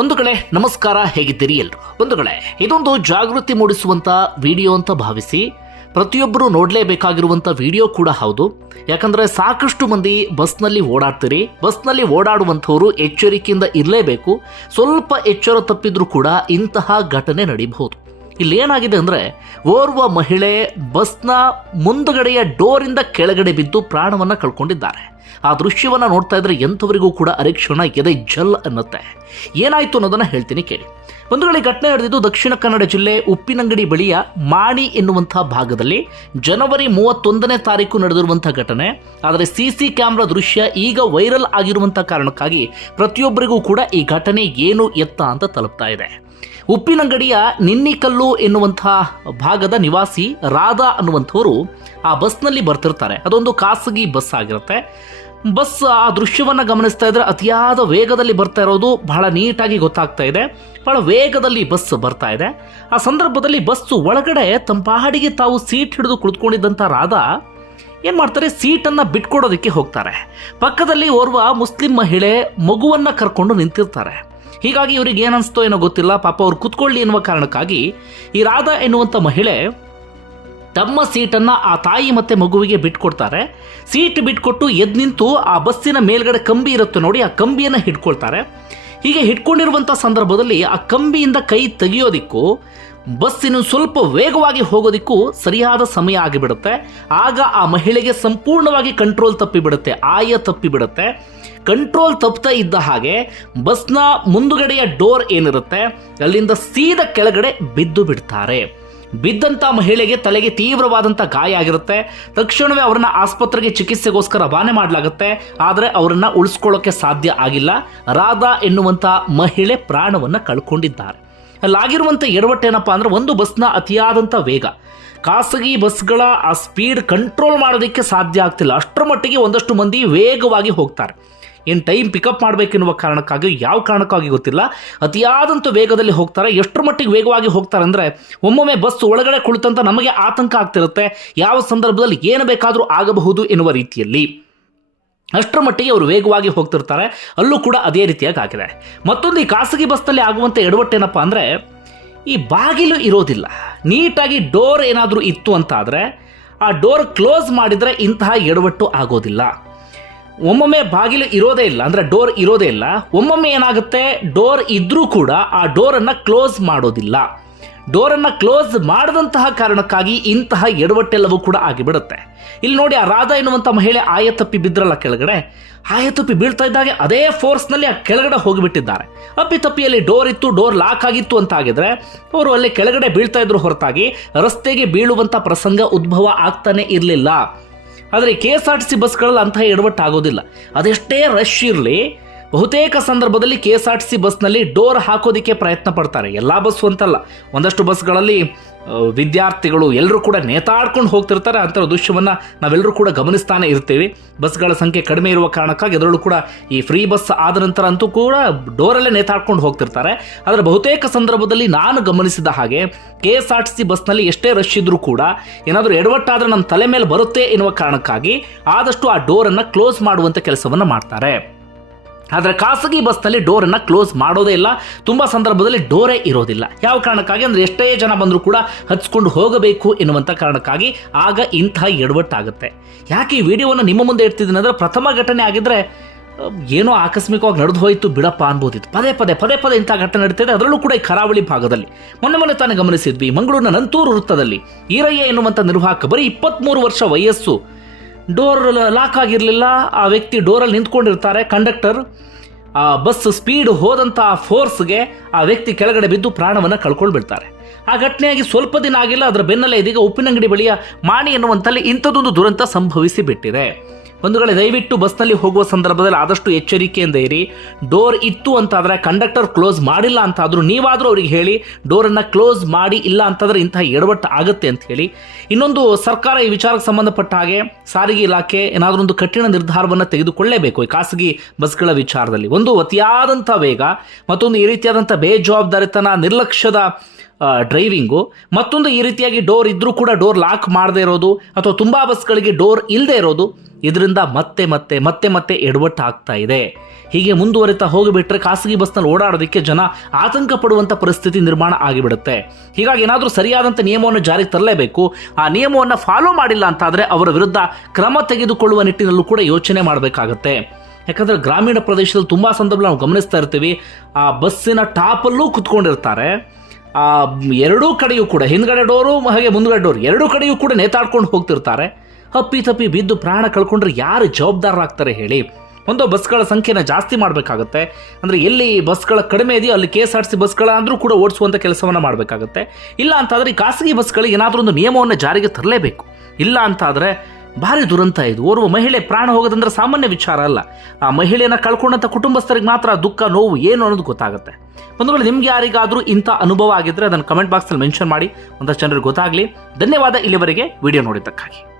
ಬಂಧುಗಳೇ ನಮಸ್ಕಾರ ಹೇಗಿದ್ದೀರಿ ಎಲ್ರು? ಬಂಧುಗಳೇ ಇದೊಂದು ಜಾಗೃತಿ ಮೂಡಿಸುವಂತ ವಿಡಿಯೋ ಅಂತ ಭಾವಿಸಿ ಪ್ರತಿಯೊಬ್ಬರು ನೋಡಲೇಬೇಕಾಗಿರುವಂತ ವಿಡಿಯೋ ಕೂಡ ಹೌದು. ಯಾಕಂದ್ರೆ ಸಾಕಷ್ಟು ಮಂದಿ ಬಸ್ನಲ್ಲಿ ಓಡಾಡ್ತೀರಿ, ಬಸ್ನಲ್ಲಿ ಓಡಾಡುವಂಥವರು ಎಚ್ಚರಿಕೆಯಿಂದ ಇರಲೇಬೇಕು. ಸ್ವಲ್ಪ ಎಚ್ಚರ ತಪ್ಪಿದ್ರೂ ಕೂಡ ಇಂತಹ ಘಟನೆ ನಡೀಬಹುದು. ಇಲ್ಲಿ ಏನಾಗಿದೆ ಅಂದ್ರೆ ಓರ್ವ ಮಹಿಳೆ ಬಸ್ನ ಮುಂದುಗಡೆಯ ಡೋರಿಂದ ಕೆಳಗಡೆ ಬಿದ್ದು ಪ್ರಾಣವನ್ನ ಕಳ್ಕೊಂಡಿದ್ದಾರೆ. ಆ ದೃಶ್ಯವನ್ನು ನೋಡ್ತಾ ಇದ್ರೆ ಎಂಥವರಿಗೂ ಕೂಡ ಅರಿಕ್ಷಣ ಎದೆ ಜಲ್ ಅನ್ನತ್ತೆ. ಏನಾಯಿತು ಅನ್ನೋದನ್ನು ಹೇಳ್ತೀನಿ ಕೇಳಿ. ಒಂದು ವೇಳೆ ಘಟನೆ ನಡೆದಿದ್ದು ದಕ್ಷಿಣ ಕನ್ನಡ ಜಿಲ್ಲೆ ಉಪ್ಪಿನಂಗಡಿ ಬಳಿಯ ಮಾಣಿ ಎನ್ನುವಂಥ ಭಾಗದಲ್ಲಿ ಜನವರಿ ಮೂವತ್ತೊಂದನೇ ತಾರೀಕು ನಡೆದಿರುವಂಥ ಘಟನೆ. ಆದರೆ ಸಿ ಸಿ ಕ್ಯಾಮ್ರಾ ದೃಶ್ಯ ಈಗ ವೈರಲ್ ಆಗಿರುವಂಥ ಕಾರಣಕ್ಕಾಗಿ ಪ್ರತಿಯೊಬ್ಬರಿಗೂ ಕೂಡ ಈ ಘಟನೆ ಏನು ಎತ್ತ ಅಂತ ತಲುಪ್ತಾ ಇದೆ. ಉಪ್ಪಿನಂಗಡಿಯ ನಿನ್ನಿಕಲ್ಲು ಎನ್ನುವಂಥ ಭಾಗದ ನಿವಾಸಿ ರಾಧಾ ಅನ್ನುವಂಥವರು ಆ ಬಸ್ನಲ್ಲಿ ಬರ್ತಿರ್ತಾರೆ. ಅದೊಂದು ಖಾಸಗಿ ಬಸ್ ಆಗಿರುತ್ತೆ. ಬಸ್ ಆ ದೃಶ್ಯವನ್ನು ಗಮನಿಸ್ತಾ ಇದ್ರೆ ಅತಿಯಾದ ವೇಗದಲ್ಲಿ ಬರ್ತಾ ಇರೋದು ಬಹಳ ನೀಟಾಗಿ ಗೊತ್ತಾಗ್ತಾ ಇದೆ. ಬಹಳ ವೇಗದಲ್ಲಿ ಬಸ್ ಬರ್ತಾ ಇದೆ. ಆ ಸಂದರ್ಭದಲ್ಲಿ ಬಸ್ಸು ಒಳಗಡೆ ತಮ್ಮ ಪಹಾಡಿಗೆ ತಾವು ಸೀಟ್ ಹಿಡಿದು ಕುಳಿತುಕೊಂಡಿದ್ದಂಥ ರಾಧಾ ಏನು ಮಾಡ್ತಾರೆ? ಸೀಟನ್ನು ಬಿಟ್ಕೊಡೋದಕ್ಕೆ ಹೋಗ್ತಾರೆ. ಪಕ್ಕದಲ್ಲಿ ಓರ್ವ ಮುಸ್ಲಿಂ ಮಹಿಳೆ ಮಗುವನ್ನು ಕರ್ಕೊಂಡು ನಿಂತಿರ್ತಾರೆ. ಹೀಗಾಗಿ ಇವ್ರಿಗೆ ಏನನ್ಸ್ತೋ ಏನೋ ಗೊತ್ತಿಲ್ಲ. ಪಾಪ ಅವ್ರು ಕುತ್ಕೊಳ್ಳಿ ಎನ್ನುವ ಕಾರಣಕ್ಕಾಗಿ ಈ ರಾಧಾ ಎನ್ನುವಂಥ ಮಹಿಳೆ ತಮ್ಮ ಸೀಟನ್ನು ಆ ತಾಯಿ ಮತ್ತೆ ಮಗುವಿಗೆ ಬಿಟ್ಕೊಡ್ತಾರೆ. ಸೀಟ್ ಬಿಟ್ಕೊಟ್ಟು ಎದ್ದು ನಿಂತು ಆ ಬಸ್ಸಿನ ಮೇಲ್ಗಡೆ ಕಂಬಿ ಇರುತ್ತೆ ನೋಡಿ, ಆ ಕಂಬಿಯನ್ನು ಹಿಡ್ಕೊಳ್ತಾರೆ. ಹೀಗೆ ಹಿಡ್ಕೊಂಡಿರುವಂಥ ಸಂದರ್ಭದಲ್ಲಿ ಆ ಕಂಬಿಯಿಂದ ಕೈ ತೆಗೆಯೋದಿಕ್ಕೂ, ಬಸ್ಸಿನ ಸ್ವಲ್ಪ ವೇಗವಾಗಿ ಹೋಗೋದಿಕ್ಕೂ ಸರಿಯಾದ ಸಮಯ ಆಗಿಬಿಡುತ್ತೆ. ಆಗ ಆ ಮಹಿಳೆಗೆ ಸಂಪೂರ್ಣವಾಗಿ ಕಂಟ್ರೋಲ್ ತಪ್ಪಿಬಿಡುತ್ತೆ, ಆಯ ತಪ್ಪಿಬಿಡುತ್ತೆ. ಕಂಟ್ರೋಲ್ ತಪ್ಪುತ್ತಾ ಇದ್ದ ಹಾಗೆ ಬಸ್ನ ಮುಂದುಗಡೆಯ ಡೋರ್ ಏನಿರುತ್ತೆ, ಅಲ್ಲಿಂದ ಸೀದ ಕೆಳಗಡೆ ಬಿದ್ದು ಬಿಡ್ತಾರೆ. ಬಿದ್ದಂತ ಮಹಿಳೆಗೆ ತಲೆಗೆ ತೀವ್ರವಾದಂಥ ಗಾಯ ಆಗಿರುತ್ತೆ. ತಕ್ಷಣವೇ ಅವರನ್ನ ಆಸ್ಪತ್ರೆಗೆ ಚಿಕಿತ್ಸೆಗೋಸ್ಕರ ರವಾನೆ ಮಾಡಲಾಗುತ್ತೆ. ಆದರೆ ಅವರನ್ನ ಉಳಿಸ್ಕೊಳ್ಳೋಕೆ ಸಾಧ್ಯ ಆಗಿಲ್ಲ. ರಾಧಾ ಎನ್ನುವಂಥ ಮಹಿಳೆ ಪ್ರಾಣವನ್ನ ಕಳ್ಕೊಂಡಿದ್ದಾರೆ. ಅಲ್ಲಾಗಿರುವಂಥ ಎಡವಟ್ಟೇನಪ್ಪ ಅಂದ್ರೆ ಒಂದು ಬಸ್ನ ಅತಿಯಾದಂಥ ವೇಗ. ಖಾಸಗಿ ಬಸ್ಗಳ ಆ ಸ್ಪೀಡ್ ಕಂಟ್ರೋಲ್ ಮಾಡೋದಕ್ಕೆ ಸಾಧ್ಯ ಆಗ್ತಿಲ್ಲ. ಅಷ್ಟರ ಮಟ್ಟಿಗೆ ಒಂದಷ್ಟು ಮಂದಿ ವೇಗವಾಗಿ ಹೋಗ್ತಾರೆ. ಏನು ಟೈಮ್ ಪಿಕಪ್ ಮಾಡಬೇಕೆನ್ನುವ ಕಾರಣಕ್ಕಾಗಿ ಯಾವ ಕಾರಣಕ್ಕಾಗಿ ಗೊತ್ತಿಲ್ಲ. ಅತಿಯಾದಂಥ ವೇಗದಲ್ಲಿ ಹೋಗ್ತಾರೆ. ಎಷ್ಟರ ಮಟ್ಟಿಗೆ ವೇಗವಾಗಿ ಹೋಗ್ತಾರೆ ಅಂದರೆ ಒಮ್ಮೊಮ್ಮೆ ಬಸ್ ಒಳಗಡೆ ಕುಳಿತಂತ ನಮಗೆ ಆತಂಕ ಆಗ್ತಿರುತ್ತೆ. ಯಾವ ಸಂದರ್ಭದಲ್ಲಿ ಏನು ಬೇಕಾದರೂ ಆಗಬಹುದು ಎನ್ನುವ ರೀತಿಯಲ್ಲಿ. ಅಷ್ಟರ ಮಟ್ಟಿಗೆ ಅವರು ವೇಗವಾಗಿ ಹೋಗ್ತಿರ್ತಾರೆ. ಅಲ್ಲೂ ಕೂಡ ಅದೇ ರೀತಿಯಾಗಿ ಆಗಿದೆ. ಮತ್ತೊಂದು ಈ ಖಾಸಗಿ ಬಸ್ನಲ್ಲಿ ಆಗುವಂಥ ಎಡವಟ್ಟೇನಪ್ಪ ಅಂದರೆ, ಈ ಬಾಗಿಲು ಇರೋದಿಲ್ಲ. ನೀಟಾಗಿ ಡೋರ್ ಏನಾದರೂ ಇತ್ತು ಅಂತ ಆದರೆ, ಆ ಡೋರ್ ಕ್ಲೋಸ್ ಮಾಡಿದರೆ ಇಂತಹ ಎಡವಟ್ಟು ಆಗೋದಿಲ್ಲ. ಒಮ್ಮೊಮ್ಮೆ ಬಾಗಿಲು ಇರೋದೇ ಇಲ್ಲ, ಅಂದರೆ ಡೋರ್ ಇರೋದೇ ಇಲ್ಲ. ಒಮ್ಮೊಮ್ಮೆ ಏನಾಗುತ್ತೆ, ಡೋರ್ ಇದ್ದರೂ ಕೂಡ ಆ ಡೋರನ್ನು ಕ್ಲೋಸ್ ಮಾಡೋದಿಲ್ಲ. ಡೋರನ್ನು ಕ್ಲೋಸ್ ಮಾಡದಂತಹ ಕಾರಣಕ್ಕಾಗಿ ಇಂತಹ ಎಡವಟ್ಟೆಲ್ಲವೂ ಕೂಡ ಆಗಿಬಿಡುತ್ತೆ. ಇಲ್ಲಿ ನೋಡಿ ಆ ರಾಧಾ ಎನ್ನುವಂಥ ಮಹಿಳೆ ಆಯ ತಪ್ಪಿ ಬಿದ್ರಲ್ಲ ಕೆಳಗಡೆ. ಆಯ ತಪ್ಪಿ ಬೀಳ್ತಾ ಇದ್ದಾಗ ಅದೇ ಫೋರ್ಸ್ನಲ್ಲಿ ಆ ಕೆಳಗಡೆ ಹೋಗಿಬಿಟ್ಟಿದ್ದಾರೆ. ಅಪ್ಪಿ ತಪ್ಪಿಯಲ್ಲಿ ಡೋರ್ ಇತ್ತು ಡೋರ್ ಲಾಕ್ ಆಗಿತ್ತು ಅಂತ ಆಗಿದ್ರೆ ಅವರು ಅಲ್ಲಿ ಕೆಳಗಡೆ ಬೀಳ್ತಾ ಇದ್ರು ಹೊರತಾಗಿ ರಸ್ತೆಗೆ ಬೀಳುವಂಥ ಪ್ರಸಂಗ ಉದ್ಭವ ಆಗ್ತಾನೆ ಇರಲಿಲ್ಲ. ಆದರೆ K S R T C ಬಸ್ಗಳಲ್ಲಿ ಅಂತಹ ಎಡವಟ್ಟಾಗೋದಿಲ್ಲ. ಅದೆಷ್ಟೇ ರಶ್ ಇರಲಿ ಬಹುತೇಕ ಸಂದರ್ಭದಲ್ಲಿ K S R T C ಬಸ್ನಲ್ಲಿ ಡೋರ್ ಹಾಕೋದಕ್ಕೆ ಪ್ರಯತ್ನ ಪಡ್ತಾರೆ. ಎಲ್ಲ ಬಸ್ಸು ಅಂತಲ್ಲ. ಒಂದಷ್ಟು ಬಸ್ಗಳಲ್ಲಿ ವಿದ್ಯಾರ್ಥಿಗಳು ಎಲ್ಲರೂ ಕೂಡ ನೇತಾಡ್ಕೊಂಡು ಹೋಗ್ತಿರ್ತಾರೆ. ಅಂತ ದೃಶ್ಯವನ್ನು ನಾವೆಲ್ಲರೂ ಕೂಡ ಗಮನಿಸ್ತಾನೆ ಇರ್ತೀವಿ. ಬಸ್ಗಳ ಸಂಖ್ಯೆ ಕಡಿಮೆ ಇರುವ ಕಾರಣಕ್ಕಾಗಿ ಅದರಲ್ಲೂ ಕೂಡ ಈ ಫ್ರೀ ಬಸ್ ಆದ ನಂತರ ಅಂತೂ ಕೂಡ ಡೋರಲ್ಲೇ ನೇತಾಡ್ಕೊಂಡು ಹೋಗ್ತಿರ್ತಾರೆ. ಆದರೆ ಬಹುತೇಕ ಸಂದರ್ಭದಲ್ಲಿ ನಾನು ಗಮನಿಸಿದ ಹಾಗೆ K S R T C ಬಸ್ನಲ್ಲಿ ಎಷ್ಟೇ ರಶ್ ಇದ್ದರೂ ಕೂಡ ಏನಾದರೂ ಎಡವಟ್ಟಾದರೆ ನಮ್ಮ ತಲೆ ಮೇಲೆ ಬರುತ್ತೆ ಎನ್ನುವ ಕಾರಣಕ್ಕಾಗಿ ಆದಷ್ಟು ಆ ಡೋರನ್ನು ಕ್ಲೋಸ್ ಮಾಡುವಂಥ ಕೆಲಸವನ್ನು ಮಾಡ್ತಾರೆ. ಆದರೆ ಖಾಸಗಿ ಬಸ್ನಲ್ಲಿ ಡೋರನ್ನು ಕ್ಲೋಸ್ ಮಾಡೋದೇ ಇಲ್ಲ. ತುಂಬ ಸಂದರ್ಭದಲ್ಲಿ ಡೋರೇ ಇರೋದಿಲ್ಲ. ಯಾವ ಕಾರಣಕ್ಕಾಗಿ? ಅಂದರೆ ಎಷ್ಟೇ ಜನ ಬಂದರೂ ಕೂಡ ಹಚ್ಕೊಂಡು ಹೋಗಬೇಕು ಎನ್ನುವಂಥ ಕಾರಣಕ್ಕಾಗಿ ಆಗ ಇಂತಹ ಎಡವಟ್ಟಾಗುತ್ತೆ. ಯಾಕೆ ಈ ವಿಡಿಯೋವನ್ನು ನಿಮ್ಮ ಮುಂದೆ ಇಡ್ತಿದ್ದೀನಿ ಅಂದರೆ ಪ್ರಥಮ ಘಟನೆ ಆಗಿದ್ದರೆ ಏನೋ ಆಕಸ್ಮಿಕವಾಗಿ ನಡೆದು ಹೋಯಿತು ಬಿಡಪ್ಪ ಅನ್ಬೋದಿತ್ತು. ಪದೇ ಪದೇ ಪದೇ ಪದೇ ಇಂಥ ಘಟನೆ ನಡೀತಿದೆ. ಅದರಲ್ಲೂ ಕೂಡ ಈ ಕರಾವಳಿ ಭಾಗದಲ್ಲಿ. ಮೊನ್ನೆ ಮೊನ್ನೆ ತಾನೇ ಗಮನಿಸಿದ್ವಿ, ಮಂಗಳೂರಿನ ನಂತೂರು ವೃತ್ತದಲ್ಲಿ. ಈರಯ್ಯ ಎನ್ನುವಂಥ ನಿರ್ವಾಹಕ, ಬರೀ ಇಪ್ಪತ್ತ್ಮೂರು ವರ್ಷ ವಯಸ್ಸು. ಡೋರ್ ಲಾಕ್ ಆಗಿರಲಿಲ್ಲ, ಆ ವ್ಯಕ್ತಿ ಡೋರಲ್ಲಿ ನಿಂತ್ಕೊಂಡಿರ್ತಾರೆ. ಕಂಡಕ್ಟರ್ ಆ ಬಸ್ ಸ್ಪೀಡ್ ಹೋದಂಥ ಫೋರ್ಸ್ಗೆ ಆ ವ್ಯಕ್ತಿ ಕೆಳಗಡೆ ಬಿದ್ದು ಪ್ರಾಣವನ್ನು ಕಳ್ಕೊಳ್ಬಿಡ್ತಾರೆ ಆ ಘಟನೆಯಾಗಿ ಸ್ವಲ್ಪ ದಿನ ಆಗಿಲ್ಲ, ಅದರ ಬೆನ್ನಲ್ಲೇ ಇದೀಗ ಉಪ್ಪಿನಂಗಡಿ ಬಳಿಯ ಮಾಣಿ ಎನ್ನುವಂಥಲ್ಲಿ ಇಂಥದ್ದೊಂದು ದುರಂತ ಸಂಭವಿಸಿ ಬಿಟ್ಟಿದೆ ಬಂಧುಗಳೇ ದಯವಿಟ್ಟು ಬಸ್ನಲ್ಲಿ ಹೋಗುವ ಸಂದರ್ಭದಲ್ಲಿ ಆದಷ್ಟು ಎಚ್ಚರಿಕೆಯಿಂದ ಇರಿ. ಡೋರ್ ಇತ್ತು ಅಂತಾದರೆ ಕಂಡಕ್ಟರ್ ಕ್ಲೋಸ್ ಮಾಡಿಲ್ಲ ಅಂತಾದರೂ ನೀವಾದರೂ ಅವರಿಗೆ ಹೇಳಿ, ಡೋರನ್ನು ಕ್ಲೋಸ್ ಮಾಡಿ ಇಲ್ಲ ಅಂತಂದರೆ ಇಂತಹ ಎಡವಟ್ಟು ಆಗುತ್ತೆ ಅಂತ ಹೇಳಿ. ಇನ್ನೊಂದು ಸರ್ಕಾರ ಈ ವಿಚಾರಕ್ಕೆ ಸಂಬಂಧಪಟ್ಟ ಹಾಗೆ ಸಾರಿಗೆ ಇಲಾಖೆ ಏನಾದರೂ ಒಂದು ಕಠಿಣ ನಿರ್ಧಾರವನ್ನು ತೆಗೆದುಕೊಳ್ಳೇಬೇಕು ಈ ಖಾಸಗಿ ಬಸ್ಗಳ ವಿಚಾರದಲ್ಲಿ. ಒಂದು ಅತಿಯಾದಂಥ ವೇಗ, ಮತ್ತೊಂದು ಈ ರೀತಿಯಾದಂಥ ಬೇಜವಾಬ್ದಾರಿತನ, ನಿರ್ಲಕ್ಷ್ಯದ ಡ್ರೈವಿಂಗು ಮತ್ತೊಂದು ಈ ರೀತಿಯಾಗಿ ಡೋರ್ ಇದ್ದರೂ ಕೂಡ ಡೋರ್ ಲಾಕ್ ಮಾಡದೇ ಇರೋದು, ಅಥವಾ ತುಂಬ ಬಸ್ಗಳಿಗೆ ಡೋರ್ ಇಲ್ಲದೆ ಇರೋದು ಇದರಿಂದ ಮತ್ತೆ ಮತ್ತೆ ಮತ್ತೆ ಮತ್ತೆ ಎಡವಟ್ಟು ಆಗ್ತಾ ಇದೆ. ಹೀಗೆ ಮುಂದುವರಿತಾ ಹೋಗಿಬಿಟ್ರೆ ಖಾಸಗಿ ಬಸ್ನಲ್ಲಿ ಓಡಾಡೋದಕ್ಕೆ ಜನ ಆತಂಕ ಪಡುವಂಥ ಪರಿಸ್ಥಿತಿ ನಿರ್ಮಾಣ ಆಗಿಬಿಡುತ್ತೆ. ಹೀಗಾಗಿ ಏನಾದರೂ ಸರಿಯಾದಂಥ ನಿಯಮವನ್ನು ಜಾರಿಗೆ ತರಲೇಬೇಕು. ಆ ನಿಯಮವನ್ನು ಫಾಲೋ ಮಾಡಿಲ್ಲ ಅಂತಾದರೆ ಅವರ ವಿರುದ್ಧ ಕ್ರಮ ತೆಗೆದುಕೊಳ್ಳುವ ನಿಟ್ಟಿನಲ್ಲೂ ಕೂಡ ಯೋಚನೆ ಮಾಡಬೇಕಾಗತ್ತೆ. ಯಾಕಂದರೆ ಗ್ರಾಮೀಣ ಪ್ರದೇಶದಲ್ಲಿ ತುಂಬ ಸಂದರ್ಭ ನಾವು ಗಮನಿಸ್ತಾ ಇರ್ತೀವಿ. ಆ ಬಸ್ಸಿನ ಟಾಪಲ್ಲೂ ಕುತ್ಕೊಂಡಿರ್ತಾರೆ. ಆ ಎರಡೂ ಕಡೆಯೂ ಕೂಡ, ಹಿಂದ್ಗಡೆ ಡೋರು ಹಾಗೆ ಮುಂದ್ಗಡೆ ಡೋರ್ ಎರಡೂ ಕಡೆಯೂ ಕೂಡ ನೇತಾಡ್ಕೊಂಡು ಹೋಗ್ತಿರ್ತಾರೆ. ಹಪ್ಪಿ ತಪ್ಪಿ ಬಿದ್ದು ಪ್ರಾಣ ಕಳ್ಕೊಂಡ್ರೆ ಯಾರು ಜವಾಬ್ದಾರರಾಗ್ತಾರೆ ಹೇಳಿ? ಒಂದು ಬಸ್ಗಳ ಸಂಖ್ಯೆನ ಜಾಸ್ತಿ ಮಾಡಬೇಕಾಗುತ್ತೆ. ಅಂದರೆ ಎಲ್ಲಿ ಬಸ್ಗಳ ಕಡಿಮೆ ಇದೆಯೋ ಅಲ್ಲಿ ಕೆ ಎಸ್ ಆರ್ ಸಿ ಬಸ್ಗಳಾದರೂ ಕೂಡ ಓಡಿಸುವಂಥ ಕೆಲಸವನ್ನು ಮಾಡಬೇಕಾಗುತ್ತೆ. ಇಲ್ಲ ಅಂತಾದರೆ ಖಾಸಗಿ ಬಸ್ಗಳಿಗೆ ಏನಾದರೂ ಒಂದು ನಿಯಮವನ್ನು ಜಾರಿಗೆ ತರಲೇಬೇಕು. ಇಲ್ಲ ಅಂತಾದರೆ ಭಾರಿ ದುರಂತ ಇದು. ಓರ್ವ ಮಹಿಳೆ ಪ್ರಾಣ ಹೋಗೋದಂದ್ರೆ ಸಾಮಾನ್ಯ ವಿಚಾರ ಅಲ್ಲ. ಆ ಮಹಿಳೆಯನ್ನು ಕಳ್ಕೊಂಡಂಥ ಕುಟುಂಬಸ್ಥರಿಗೆ ಮಾತ್ರ ದುಃಖ, ನೋವು ಏನು ಅನ್ನೋದು ಗೊತ್ತಾಗುತ್ತೆ. ವೇಳೆ ನಿಮ್ಗೆ ಯಾರಿಗಾದರೂ ಇಂಥ ಅನುಭವ ಆಗಿದ್ದರೆ ಅದನ್ನು ಕಮೆಂಟ್ ಬಾಕ್ಸಲ್ಲಿ ಮೆನ್ಷನ್ ಮಾಡಿ. ಒಂದಷ್ಟು ಜನರಿಗೆ ಗೊತ್ತಾಗಲಿ. ಧನ್ಯವಾದ ಇಲ್ಲಿವರೆಗೆ. ವಿಡಿಯೋ ನೋಡಿದ್ದಕ್ಕಾಗಿ.